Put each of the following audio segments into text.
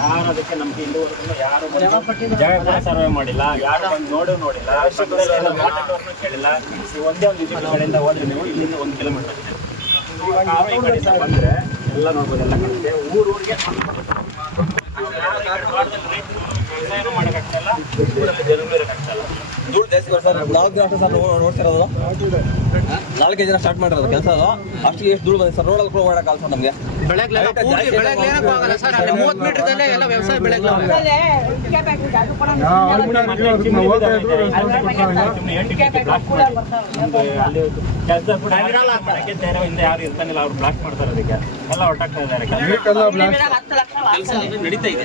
ಯಾರದಕ್ಕೆ ನಮ್ಗೆ ಇಲ್ಲಿವರೆಗೂ ಯಾರು ಜಾಗ ಕೂಡ ಸರ್ವೆ ಮಾಡಿಲ್ಲ, ಯಾರು ನೋಡಿಲ್ಲ, ಕೇಳಿಲ್ಲ. ಒಂದೇ ಒಂದು ಕಡೆಯಿಂದ ಹೋದ್ರೆ ನೀವು ಇಲ್ಲಿಂದ 1 ಕಿಲೋಮೀಟರ್ ಬಂದ್ರೆ ಎಲ್ಲ ನೋಡ್ಬೋದು, ಎಲ್ಲ ಕಡೆ ಊರಿಗೆ ವ್ಯವಸಾಯನೂ ಮಾಡೋಕ್ಕಾಗ್ತಲ್ಲ, ಜನರು ಇರೋಕ್ಕಾಗ್ತಲ್ಲ. ಧೂಳು ಜಾಸ್ತಿ ಸರ್. 4 ದಿನ ಅಷ್ಟೇ ಸರ್ ನೋಡ್ತಿರೋದು, 4 ದಿನ ಸ್ಟಾರ್ಟ್ ಮಾಡಿರೋದು ಕೆಲಸ. ಅಷ್ಟಿಗೆ ಎಷ್ಟು ಧೂಳು ಬಂದಿದೆ ಸರ್, ರೋಡಲ್ಲಿ ಕೂಡ ಓಡಾಡಕ್ಕಾಗಲ್ಲ ಸರ್ ನಮಗೆ. ಸರ್ 30 ಮೀಟರ್ದಲ್ಲೇ ಎಲ್ಲ ವ್ಯವಸಾಯ ಬೆಳೆಗಳು ಕೆಲಸ ಕೂಡ ಹಿಂದೆ ಯಾರು ಇರ್ತಾನಿಲ್ಲ, ಅವ್ರು ಬ್ಲಾಕ್ ಮಾಡ್ತಾರೆ, ಅದಕ್ಕೆ ಎಲ್ಲ ಹೊರಟಾಗ್ತಾ ಇದ್ದಾರೆ. ನಡೀತಾ ಇದೆ.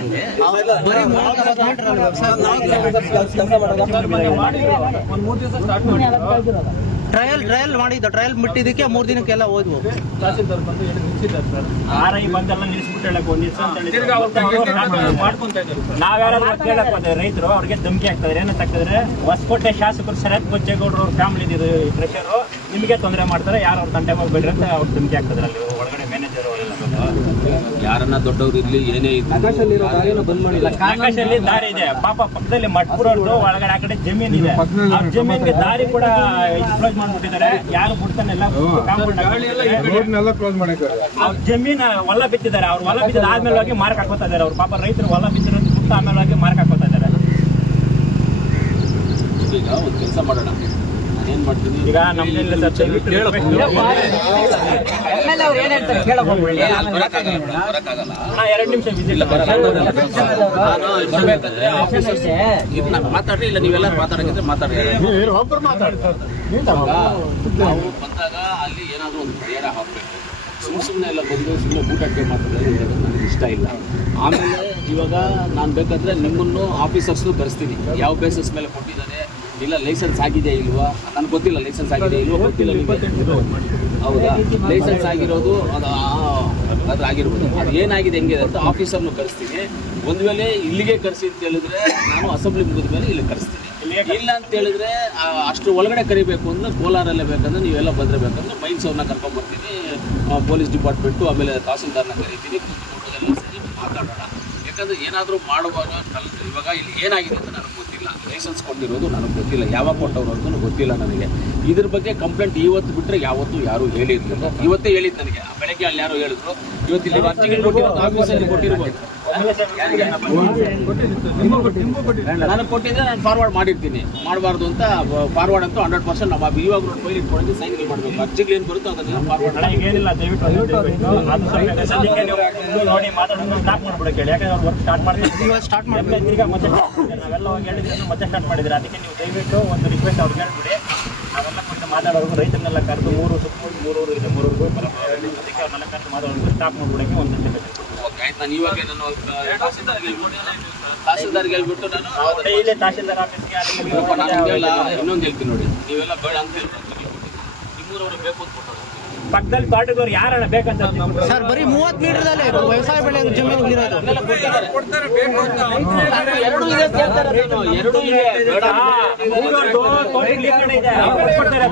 ಟ್ರಯಲ್ ಮಾಡಿದ್ದು, ಟ್ರಯಲ್ ಬಿಟ್ಟಿದ್ದಕ್ಕೆ 3 ದಿನಕ್ಕೆಲ್ಲ ಹೋದ್ವು. ತಹಸೀಲ್ದಾರ್ ಬಂದು ನಿಲ್ಸಿದ್ದಾರೆ ಸರ್, RI ಬಂದೆಲ್ಲ ನಿಲ್ಸ್ಬಿಟ್ಟು ಹೇಳಕ್ ನಾವ್ಯಾರು ಕೇಳಕ್ ಹೋದ್ರೆ ರೈತರು ಅವ್ರಿಗೆ ಧಮಕಿ ಆಗ್ತದೆ. ಏನಂತ ಆಗ್ತದ್ರೆ, ಹೊಸಕೋಟೆ ಶಾಸಕರು ಶರತ್ ಬಚ್ಚೇಗೌಡರು ಅವ್ರ ಫ್ಯಾಮಿಲಿ ಪ್ರೆಷರು, ನಿಮಗೆ ತೊಂದರೆ ಮಾಡ್ತಾರೆ, ಯಾರು ಅವ್ರ ತಂಟೆ ಹೋಗ್ಬೇಡ್ರಿ ಅಂತ ಅವ್ರು ಧಮಕಿ ಆಗ್ತದೆ. ಅಲ್ಲಿ ಒಳಗಡೆ ಮ್ಯಾನೇಜರ್ ಯಾರನ್ನ ದೊಡ್ಡವ್ರು ಇರ್ಲಿ ಏನೇ ಆಕಾಶಲ್ಲಿ ದಾರಿ ಇದೆ ಪಾಪ, ಪಕ್ಕದಲ್ಲಿ ಮಟ್ಪುರವ್ರದ್ದು ಒಳಗಡೆ ಆ ಕಡೆ ಜಮೀನ್ ಇದೆ, ಆ ಜಮೀನ್ಗೆ ದಾರಿ ಕೂಡ ಕ್ಲೋಸ್ ಮಾಡ್ಬಿಟ್ಟಿದ್ದಾರೆ. ಯಾರು ಬಿಡ್ತಾನೆಲ್ಲ ಜಮೀನ್ ಹೊಲ ಬಿತ್ತಿದ್ದಾರೆ. ಅವ್ರು ಹೊಲ ಬಿತ್ತಿದ ಆದ್ಮೇಲೆ ಹೋಗಿ ಮಾರ್ಕ್ ಹಾಕೋತಾ ಇದಾರೆ. ಅವ್ರು ಪಾಪ ರೈತರು ಹೊಲ ಬಿತ್ತಿರೋದು ಬಿಟ್ಟು ಆಮೇಲೆ ಹೋಗಿ ಮಾರ್ಕ್ ಹಾಕೋತಾ ಇದ್ದಾರೆ. ಈಗ ಒಂದು ಕೆಲಸ ಮಾಡೋಣ, ಏನ್ ಮಾಡ್ತೀನಿ ಈಗ ನಮ್ಗೆ 2 ನಿಮಿಷ ವಿಸಿಟ್ ಬರ್ಬೇಕಂದ್ರೆ ಆಫೀಸರ್ಸ್ ಮಾತಾಡ್ರಿ, ಇಲ್ಲ ನೀವೆಲ್ಲರೂ ಮಾತಾಡೋಕಿದ್ರೆ ಮಾತಾಡ್ರಿ. ನಾವು ಬಂದಾಗ ಅಲ್ಲಿ ಏನಾದರೂ ಒಂದು ಬೇರೆ ಹಾಕ್ಬೇಕು. ಸುಮ್ಮನೆ ಎಲ್ಲ ಬಂದು ಸುಮ್ಮನೆ ಬೂಟಕ್ಕೆ ಮಾತಾಡೋದು ಹೇಳೋದು ನನಗೆ ಇಷ್ಟ ಇಲ್ಲ. ಆಮೇಲೆ ಇವಾಗ ನಾನು ಬೇಕಾದ್ರೆ ನಿಮ್ಮನ್ನು ಆಫೀಸರ್ಸ್ನು ಕರೆಸ್ತೀನಿ, ಯಾವ ಬೇಸಿಸ್ ಮೇಲೆ ಕೊಟ್ಟಿದ್ದಾರೆ, ಇಲ್ಲ ಲೈಸೆನ್ಸ್ ಆಗಿದೆ ಇಲ್ವಾ ನನಗೆ ಗೊತ್ತಿಲ್ಲ. ಲೈಸೆನ್ಸ್ ಆಗಿದೆ ಇಲ್ವಾ ಗೊತ್ತಿಲ್ಲ ನಿಮಗೆ, ಹೌದಾ? ಲೈಸೆನ್ಸ್ ಆಗಿರೋದು ಅದು ಆಗಿರ್ಬೋದು. ಅದು ಏನಾಗಿದೆ ಹೆಂಗಿದೆ ಅಂತ ಆಫೀಸರ್ನು ಕರೆಸ್ತೀನಿ. ಒಂದು ವೇಳೆ ಇಲ್ಲಿಗೆ ಕರೆಸಿ ಅಂತ ಹೇಳಿದ್ರೆ ನಾನು ಅಸೆಂಬ್ಲಿ ಮುಗಿದ ಮೇಲೆ ಇಲ್ಲಿ ಕರೆಸ್ತೀನಿ. ಇಲ್ಲ ಅಂತ ಹೇಳಿದ್ರೆ ಅಷ್ಟು ಒಳಗಡೆ ಕರಿಬೇಕು ಅಂದ್ರೆ ಕೋಲಾರಲ್ಲೇ ಬೇಕಂದ್ರೆ ನೀವೆಲ್ಲ ಬಂದರೆ ಬೇಕಂದ್ರೆ ಮೈನ್ಸ್ ಅವ್ರನ್ನ ಕರ್ಕೊಂಡ್ಬರ್ತೀನಿ, ಪೊಲೀಸ್ ಡಿಪಾರ್ಟ್ಮೆಂಟು, ಆಮೇಲೆ ತಹಸೀಲ್ದಾರ್ನ ಕರಿತೀನಿ, ಕೂತ್ಕೊಂಡು ಎಲ್ಲ ಸರಿ ಮಾತಾಡೋಣ. ಯಾಕಂದರೆ ಏನಾದರೂ ಮಾಡುವಾಗ ಇವಾಗ ಇಲ್ಲಿ ಏನಾಗಿದೆ ಅಂತ ನನಗೆ ಗೊತ್ತಿಲ್ಲ. ಲೈಸೆನ್ಸ್ ಕೊಟ್ಟಿರೋದು ನನಗೆ ಗೊತ್ತಿಲ್ಲ, ಯಾವಾಗ ಕೊಟ್ಟವರು ಅಂತಲೂ ಗೊತ್ತಿಲ್ಲ ನನಗೆ. ಇದ್ರ ಬಗ್ಗೆ ಕಂಪ್ಲೇಂಟ್ ಇವತ್ತು ಬಿಟ್ಟರೆ ಯಾವತ್ತೂ ಯಾರೂ ಹೇಳಿರಲಿಲ್ಲ. ಇವತ್ತೇ ಹೇಳಿದ್ದು ನನಗೆ, ಬೆಳಗ್ಗೆ ಅಲ್ಲಿ ಯಾರೋ ಹೇಳಿದ್ರು. ಇವತ್ತು ಇಲ್ಲಿ ಅರ್ಜಿಗೆ ಕೊಟ್ಟಿರೋದು ಆಫೀಸಲ್ಲಿ ಕೊಟ್ಟಿರ್ಬೋದು. ನನಗೆ ಕೊಟ್ಟಿದ್ದರೆ ನಾನು ಫಾರ್ವರ್ಡ್ ಮಾಡಿರ್ತೀನಿ. ಮಾಡಬಾರ್ದು ಅಂತ ಫಾರ್ವರ್ಡ್ ಅಂತೂ 100% ನಮ್ಮ ಇವಾಗ ಫೈಲ್ ಇಟ್ಕೊಂಡು ಸೈನ್ಗಳು ಮಾಡಬೇಕು. ಅರ್ಜಿಗಳೇನು ಬರುತ್ತೋ ಅದನ್ನೆಲ್ಲ ಫಾರ್ವರ್ಡ್ ಏನಿಲ್ಲ. ದಯವಿಟ್ಟು ನೋಡಿ ಮಾತಾಡೋದು ಸ್ಟಾರ್ಟ್ ಮಾಡ್ಬಿಡಕ್ಕೆ ಹೇಳಿ. ಯಾಕಂದ್ರೆ ಅವ್ರು ವರ್ಕ್ ಸ್ಟಾರ್ಟ್ ಮಾಡ್ತೀವಿ, ಈಗ ಮತ್ತೆ ನಾವೆಲ್ಲ ಹೋಗಿ ಹೇಳಿದ್ರೆ ಮತ್ತೆ ಸ್ಟಾರ್ಟ್ ಮಾಡಿದ್ರೆ. ಅದಕ್ಕೆ ನೀವು ದಯವಿಟ್ಟು ಒಂದು ರಿಕ್ವೆಸ್ಟ್ ಅವ್ರಿಗೆ ಹೇಳ್ಬಿಡಿ. ನಾವೆಲ್ಲ ಮತ್ತೆ ಮಾತಾಡೋರು ರೈತರನ್ನೆಲ್ಲ ಕರೆದು 3 ಊರು ಇದೆ, 3 ಊರಿಗೂ ಅದಕ್ಕೆ ಅವ್ರನ್ನೆಲ್ಲ ಕರೆದು ಮಾತಾಡೋದು ಸ್ಟಾಪ್ ಮಾಡ್ಬಿಡೋಕ್ಕೆ 1 ನಿಮಿಷ ಬೇಕು. ಆಯ್ತು, ನಾನು ಇವಾಗ ನಾನು ತಹಸೀಲ್ದಾರ್ಗೆ ಹೇಳ್ಬಿಟ್ಟು ನಾನು ಡೈಲಿ ತಹಸೀಲ್ದಾರ್ ಆಫೀಸ್ಗೆ ಇನ್ನೊಂದು ಹೇಳ್ತೀನಿ ನೋಡಿ. ನೀವೆಲ್ಲ ಬೇಡ ಅಂತ ನಿಮ್ಮೂರವರು ಬೇಕು ಅಂತ ಕೊಟ್ಟರು ಪಕ್ಕದಲ್ಲಿ ತೋಟದವ್ರು ಯಾರನ್ನ ಬೇಕಂತ ಸರ್. ಬರೀ 30 ಮೀಟರ್ದಲ್ಲಿ ವ್ಯವಸಾಯ ಬೆಳೆ ಜಮೀನು ಇರೋದು.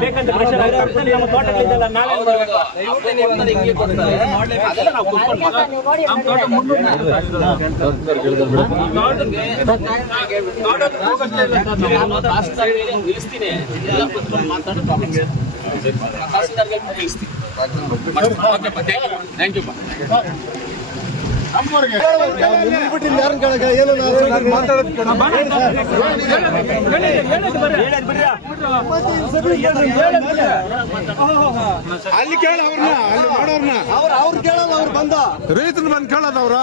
ಬೇಕಂತ ನಮ್ಮ ತೋಟಗಳಿದ್ದಲ್ಲ ನಾಳೆ ನಿಲ್ಲಿಸ್ತೀನಿ, ಎಲ್ಲ ಕೂತ್ಕೊಂಡು ಮಾತಾಡೋ ಪ್ರಾಬ್ಲಮ್ ತಹಸೀಲ್ದಾರ್ಗೆ ನಿಲ್ಲಿಸ್ತೀನಿ. Thank you. ಅಲ್ಲಿ ಕೇಳ ಅವ್ರನ್ನ, ಅಲ್ಲಿ ಮಾಡೋರ್ನ ಅವ್ರು ಕೇಳಲ್ಲ. ಅವ್ರು ಬಂದ ರೈತರು ಬಂದು ಕೇಳೋದು ಅವ್ರ